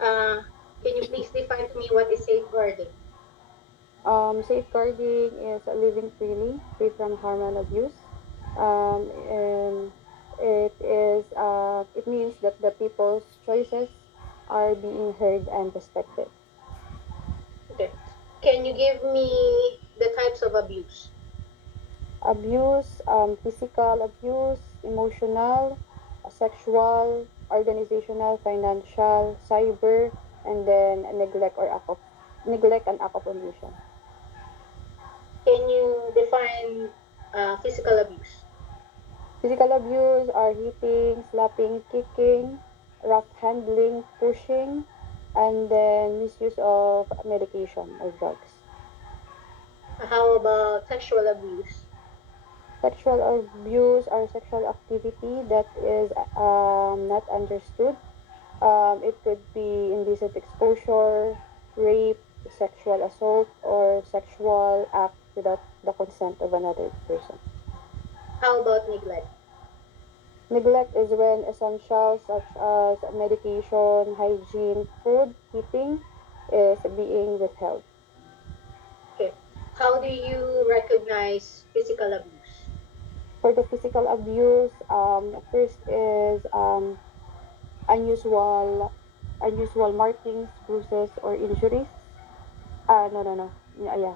Uh, can you please define to me what is safeguarding? Safeguarding is living freely, free from harm and abuse. And it means that the people's choices are being heard and respected. Okay. Can you give me the types of abuse? Abuse, physical abuse, emotional, sexual, organizational, financial, cyber, and then neglect and act of omission. Can you define physical abuse? Physical abuse are hitting, slapping, kicking, rough handling, pushing, and then misuse of medication or drugs. How about sexual abuse? Sexual abuse or sexual activity that is not understood. It could be indecent exposure, rape, sexual assault, or sexual act without the consent of another person. How about neglect? Neglect is when essentials such as medication, hygiene, food, heating is being withheld. Okay. How do you recognize physical abuse? For the physical abuse, first is unusual unusual markings, bruises, or injuries. No, no, no. Yeah,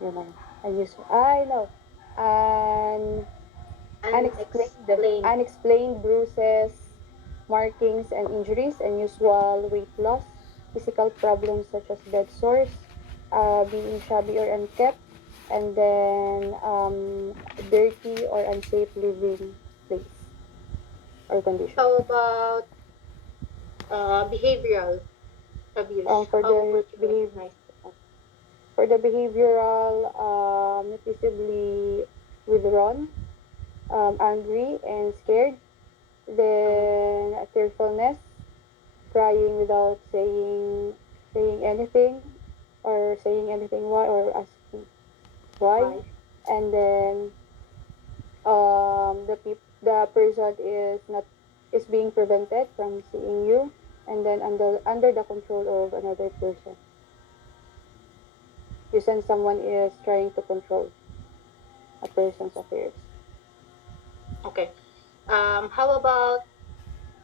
no. Unusual. I know. And Unexplained. unexplained bruises, markings, and injuries, unusual weight loss, physical problems such as bed sores, being shabby or unkempt, and then dirty or unsafe living place or condition. How about behavioral abuse? For How the would you behavior, recognize? for the behavioral, noticeably withdrawn, angry and scared, Mhm. then tearfulness, crying without saying anything or saying anything why or asking why, Why? and then the person is being prevented from seeing you, and then under the control of another person. You sense someone is trying to control a person's affairs. Okay. How about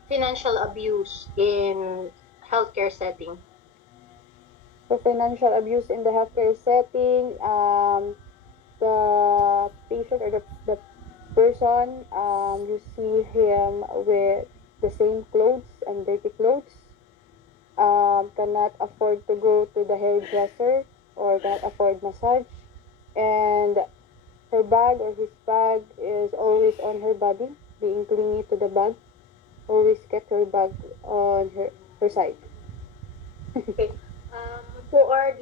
financial abuse in healthcare setting? For financial abuse in the healthcare setting, the patient or the person, you see him with the same clothes and dirty clothes, cannot afford to go to the hairdresser or cannot afford massage, and her bag or his bag is always on her body, being clingy to the bag, always kept her bag on her side. Okay. Who are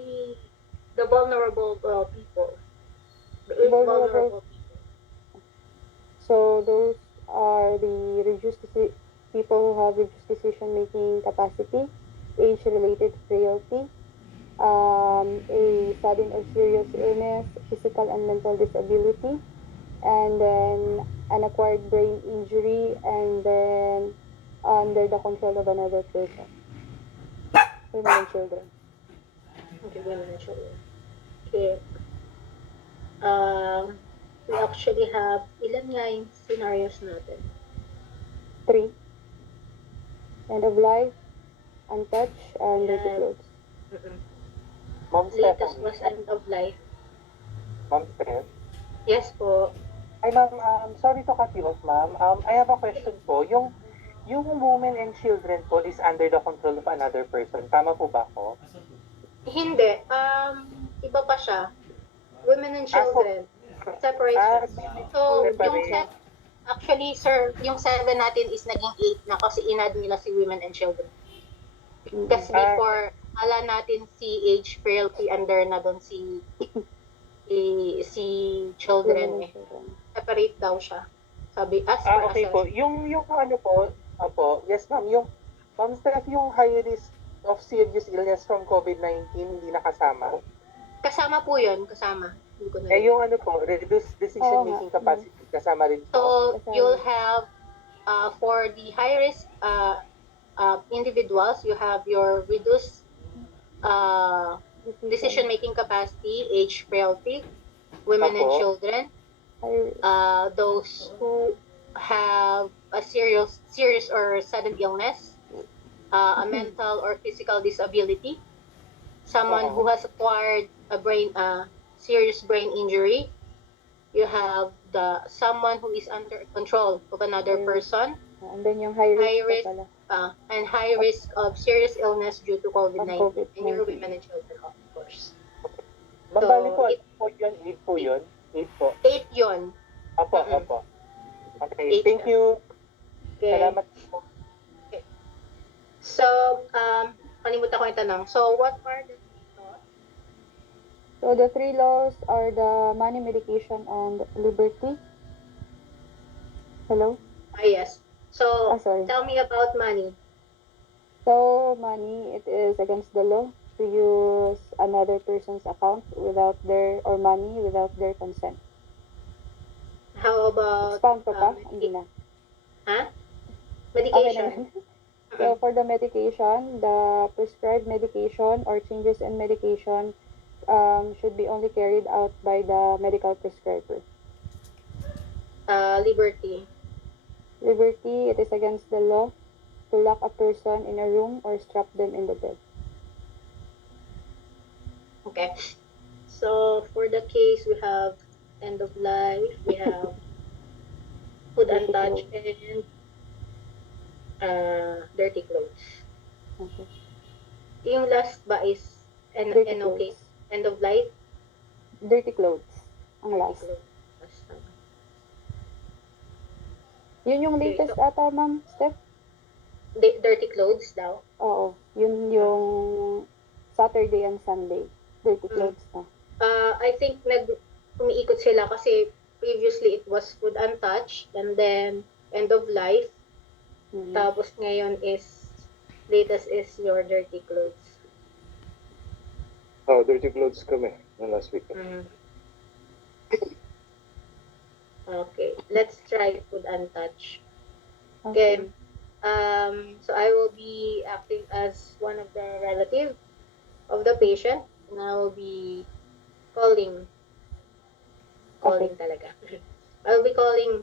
the vulnerable people? The eight Vulnerable. vulnerable people. So those are the people who have reduced decision making capacity, age related frailty, a sudden or serious illness, physical and mental disability, and then an acquired brain injury, and then under the control of another person, women and children. Okay, women and children. Okay. Um, we actually have ilan nga yung scenarios natin? Three, end of life, untouched, and dirty Ayan. clothes. Mm-mm. Ma'am Latest Stephanie, was end of life. Ma'am Steph. Yes po. Hi ma'am, sorry to cut you off ma'am. I have a question po. Yung women and children po is under the control of another person. Tama po ba ako? Hindi. Iba pa siya. Women and Ah, so, children. Separate siya. So, yung separate. actually, sir, yung 7 natin is naging 8 na kasi inad nila si women and children. Mm-mm. Kasi Ah, before, kala natin si age frailty under na doon si children Women and eh. children. Separate daw siya. Sabi, as per okay po. assessment. Yung ano po, opo, yes ma'am, yung Ma'am Steph, yung high risk of serious illness from COVID-19 hindi nakasama. Kasama po yun, kasama. Hindi ko Eh nalagay. yung ano po, reduced Oo decision nga, making no, capacity kasama rin po. So, kasama. you'll have for the high risk individuals, you have your reduced uh, Decision. decision-making capacity, age frailty, women and Opo. children, I, those who have a serious or sudden illness, a mental or physical disability, someone who Uh-huh. has acquired a serious brain injury. You have the someone who is under control of another high risk. person, And then yung high risk high pa risk, pala and high risk of serious illness due to COVID from 19 and your COVID-19. women and children, of course. Ma'am, bali So, po, ano po yun? Aid po yun? Aid po. eight yun. Opo, Mm-mm, opo. Okay, eight thank siya. you. Okay. Salamat po. Okay. So, kalimutan ko yung tanong. So, what are the three laws? So the three laws are the money, medication, and liberty. Hello? Yes. So, Sorry. tell me about money. So money, it is against the law to use another person's account without their, or money without their consent. How about Expound ko pa? Hindi na. huh? Okay na Medication. yun. So for the medication, the prescribed medication or changes in medication should be only carried out by the medical prescriber. Liberty. Liberty, it is against the law to lock a person in a room or strap them in the bed. Okay. So, for the case, we have end of life, we have food Dirty untouched, clothes. and dirty clothes. Okay. Yung last ba is Dirty okay, clothes. end of life, Dirty clothes. Ang dirty last. clothes. Last, Yun yung okay, latest so, ata, Ma'am Steph? dirty clothes daw. Oo. Yun yung Saturday and Sunday. Dirty clothes na. I think umiikot sila kasi previously it was food untouched and then end of life. Mhm. Tapos ngayon is latest is your dirty clothes. Oh, dirty clothes kami ng last week. Okay, let's try food untouched. Okay. Okay. So I will be acting as one of the relative of the patient, and I will be calling Okay. talaga. I will be calling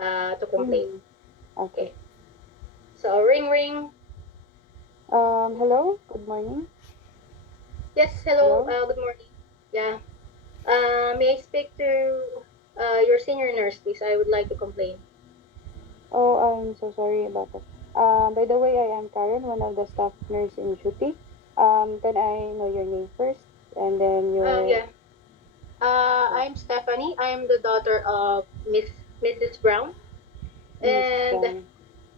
to complain. Okay. So ring ring. Hello? Good morning. Yes, hello. Hello? Good morning. Yeah. May I speak to your senior nurse, please? I would like to complain. Oh, I'm so sorry about that. By the way, I am Karen, one of the staff nurse in duty. Can I know your name first? And then your... Yeah. I'm Stephanie. I'm the daughter of Mrs. Brown. Miss And Brown.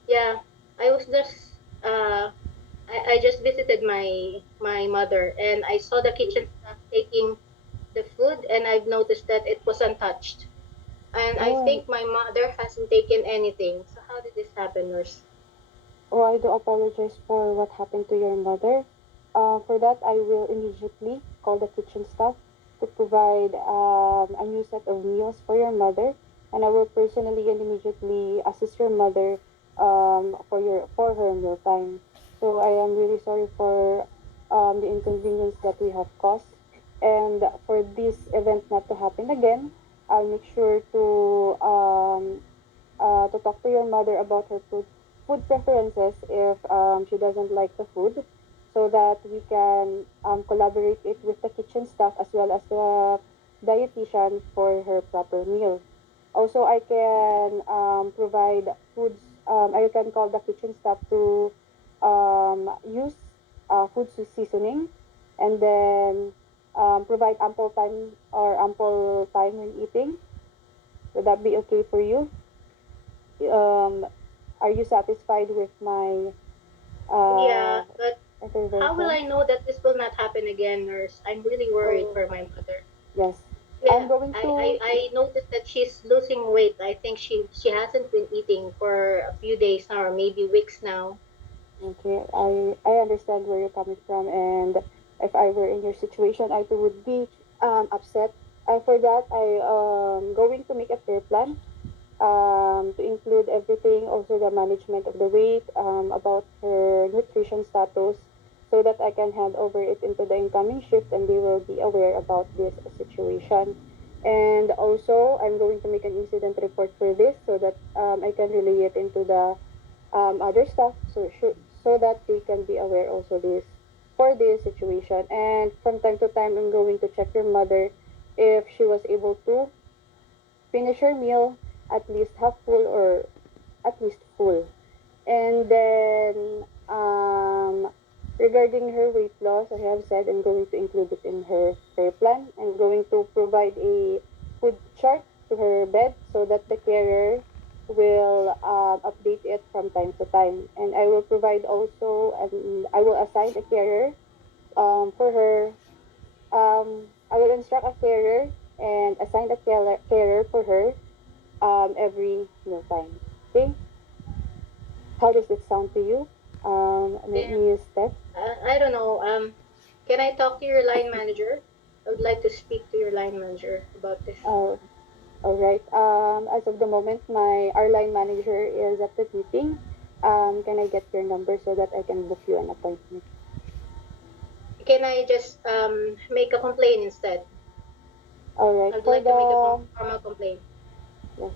yeah, I was just I just visited my mother and I saw the kitchen staff taking the food and I've noticed that it was untouched. And I Oh, think my mother hasn't taken anything. So how did this happen, nurse? oh, I do apologize for what happened to your mother. For that, I will immediately call the kitchen staff to provide a new set of meals for your mother, and I will personally and immediately assist your mother for her meal time. So I am really sorry for the inconvenience that we have caused, and for this event not to happen again, I'll make sure to talk to your mother about her food preferences if she doesn't like the food, so that we can collaborate it with the kitchen staff as well as the dietitian for her proper meal. Also, I can provide foods. I can call the kitchen staff to use food seasoning, and then provide ample time when eating. Would that be okay for you? Are you satisfied with my Yeah, but how will intervention? I know that this will not happen again, nurse? I'm really worried Oh, for my mother. yes. I'm Yeah, going to. I noticed that she's losing weight. I think she hasn't been eating for a few days now or maybe weeks now. Okay, I understand where you're coming from, and if I were in your situation, I too would be upset. For that, I going to make a care plan to include everything, also the management of the weight, about her nutrition status, so that I can hand over it into the incoming shift and they will be aware about this situation. And also, I'm going to make an incident report for this so that I can relay it into the other staff, so that they can be aware also this for this situation. And from time to time, I'm going to check your mother if she was able to finish her meal at least half full or at least full. And then, regarding her weight loss, I have said I'm going to include it in her care plan. I'm going to provide a food chart to her bed so that the carer will update it from time to time. And I will provide also, and I will assign a carer for her. I will instruct a carer and assign a carer for her every meal time. Okay? How does it sound to you, And Miss Steph? I don't know. Can I talk to your line manager? I would like to speak to your line manager about this. Oh, all right. As of the moment, my our line manager is at the meeting. Can I get your number so that I can book you an appointment? Can I just make a complaint instead? All right. I'd For like to make a the formal complaint. Yes.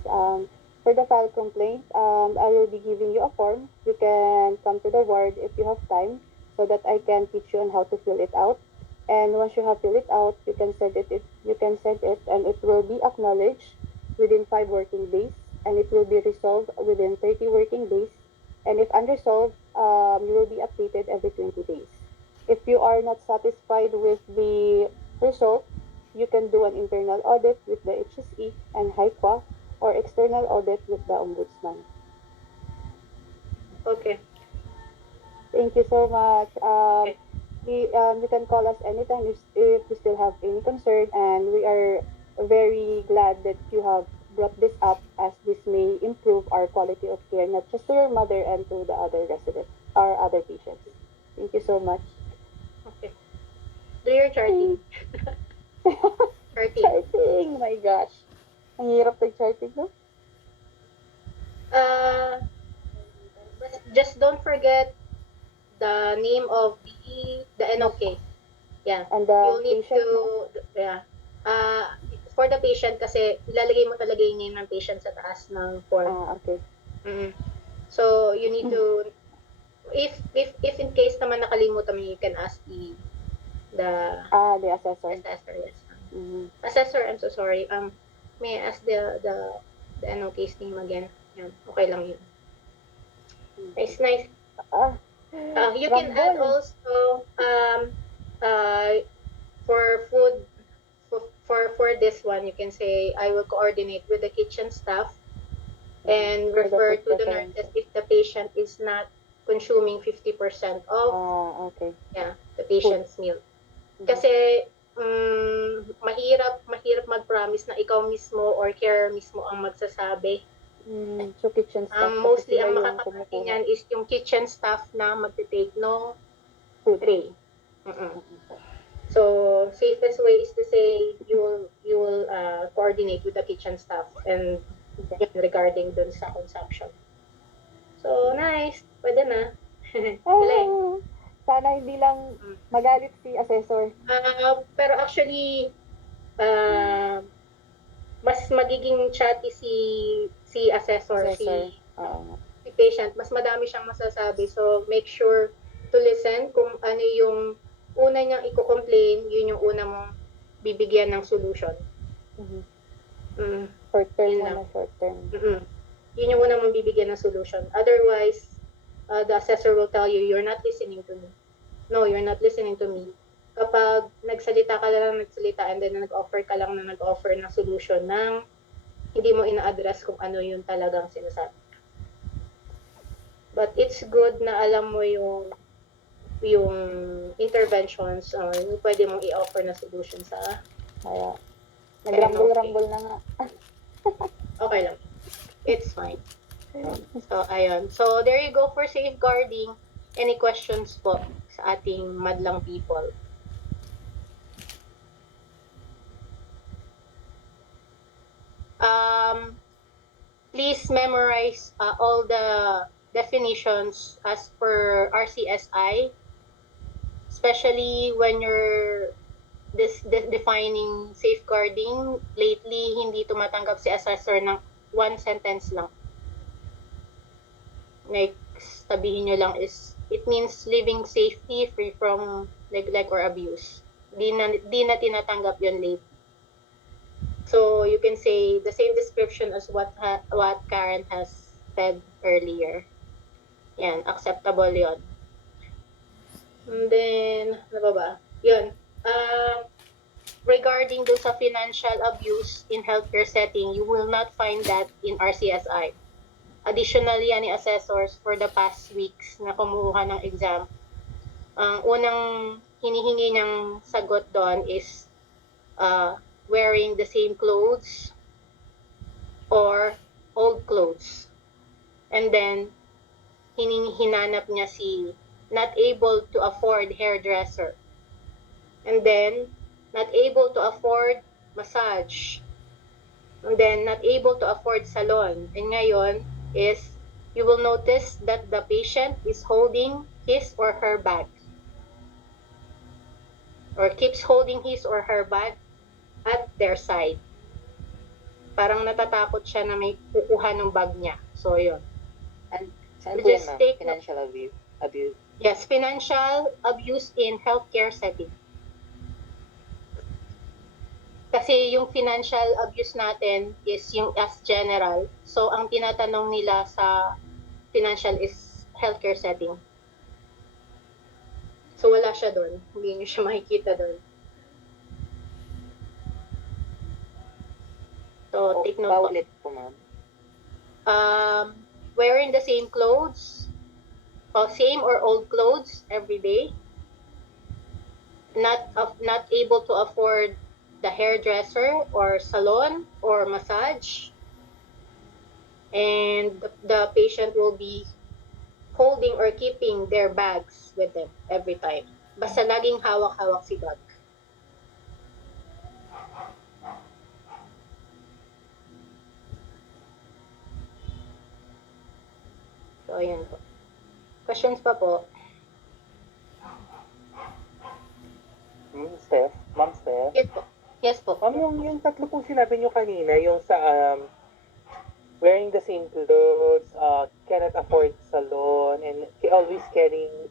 For the file complaint, I will be giving you a form. You can come to the ward if you have time, so that I can teach you on how to fill it out. And once you have filled it out, you can send it. You can send it, and it will be acknowledged within 5 working days, and it will be resolved within 30 working days. And if unresolved, you will be updated every 20 days. If you are not satisfied with the result, you can do an internal audit with the HSE and HIPAA, or external audit with the Ombudsman. Okay. Thank you so much. Okay. You can call us anytime if you still have any concern, and we are very glad that you have brought this up, as this may improve our quality of care, not just to your mother and to the other residents, our other patients. Thank you so much. Okay. Do your Thank- charting. Charting. Charting, my gosh. Ang hirap ng-charting, no? Uh, but just don't forget the name of the Yes. NOK. Yeah. And the You'll need patient, no? to, yeah. Uh, for the patient kasi ilalagay mo talaga yung name ng patient sa taas ng form. Okay. Mm. So you need to, if in case naman nakalimutan mo, you can ask the The assessor. assessor. Yes. Mm-hmm. Assessor, I'm so sorry. May I ask the NOK's name again? Yan. Okay lang yun. Nice, nice. Ah, You can add Rumble. also uh for food, for this one, you can say I will coordinate with the kitchen staff and For the refer food to the nurses preferences. if the patient is not consuming 50% of, Okay. yeah, the Food. patient's meal. Mm-hmm. Kasi mahirap mag-promise na ikaw mismo or carer mismo ang magsasabi. So, kitchen Ang staff kasi mostly sila ang yung makakaparte kumukuha. niyan is yung kitchen staff na magte-take ng Food. tray. So safest way is to say you will coordinate with the kitchen staff and Okay. regarding dun sa consumption. So nice, pwede na. Galing. Ah, sana hindi lang Mm. magalit si assessor. Pero actually, uh, mas magiging chatty si assessor, Assessor. Oo nga. si patient, mas madami siyang masasabi. So make sure to listen kung ano yung una niyang i-complain, yun yung una mong bibigyan ng solution. Mm-hmm. Mm, Short term yun lang. muna, short term. Mm-mm. Yun yung una mong bibigyan ng solution. Otherwise, the assessor will tell you, you're not listening to me. No, you're not listening to me. Kapag nagsalita ka lang nagsalita and then nag-offer ka lang na nag-offer ng solution ng hindi mo ina-address kung ano yung talagang sinasabi. But it's good na alam mo yung interventions, yung pwede mong i-offer na solution sa Kaya, NOK. nag-rumble-rumble na nga. Okay lang. It's fine. So, ayun. So, there you go for safeguarding. Any questions po sa ating madlang people? please memorize all the definitions as per RCSI, especially when you're defining safeguarding. Lately, hindi tumatanggap si assessor ng one sentence lang. Like, sabihin nyo lang is, it means living safety, free from neglect or abuse. Di na tinatanggap yun lately. So you can say the same description as what Karen has said earlier. Yan, acceptable yon. And then, ano ba ba? Yun. Regarding do sa financial abuse in healthcare setting, you will not find that in RCSI. Additionally, ani assessors for the past weeks na kumuha ng exam, ang unang hinihingi niyang sagot doon is wearing the same clothes or old clothes. And then, hinanap niya si not able to afford hairdresser. And then, not able to afford massage. And then, not able to afford salon. And ngayon is, you will notice that the patient is holding his or her bag. Or keeps holding his or her bag at their side. Parang natatakot siya na may kukuha ng bag niya. So, yun. And saan po yan, Just ma'am? take Financial abuse. Yes, financial abuse in healthcare setting. Kasi yung financial abuse natin is yung as general. So, ang tinatanong nila sa financial is healthcare setting. So, wala siya doon. Hindi niyo siya makikita doon. So, take note po. Paulit po, ma'am. Wearing the same clothes, or same or old clothes every day. Not able to afford the hairdresser or salon or massage. And the patient will be holding or keeping their bags with them every time. Basta laging hawak-hawak si bag. So, ayan po. Questions pa po? Steph? Ma'am Steph? Yes po. Yes po. Ma'am, yung tatlo pong sinabi nyo kanina, yung sa wearing the same clothes, cannot afford salon, and always carrying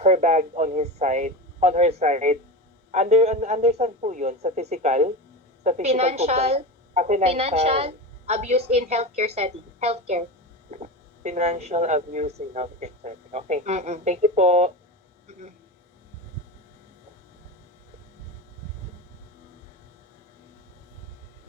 her bag on her side. Under saan po yun? Sa physical? Sa physical po ba? Financial abuse in healthcare setting. Healthcare. Financial abuse in healthcare setting. Okay. Mm-mm. Thank you po.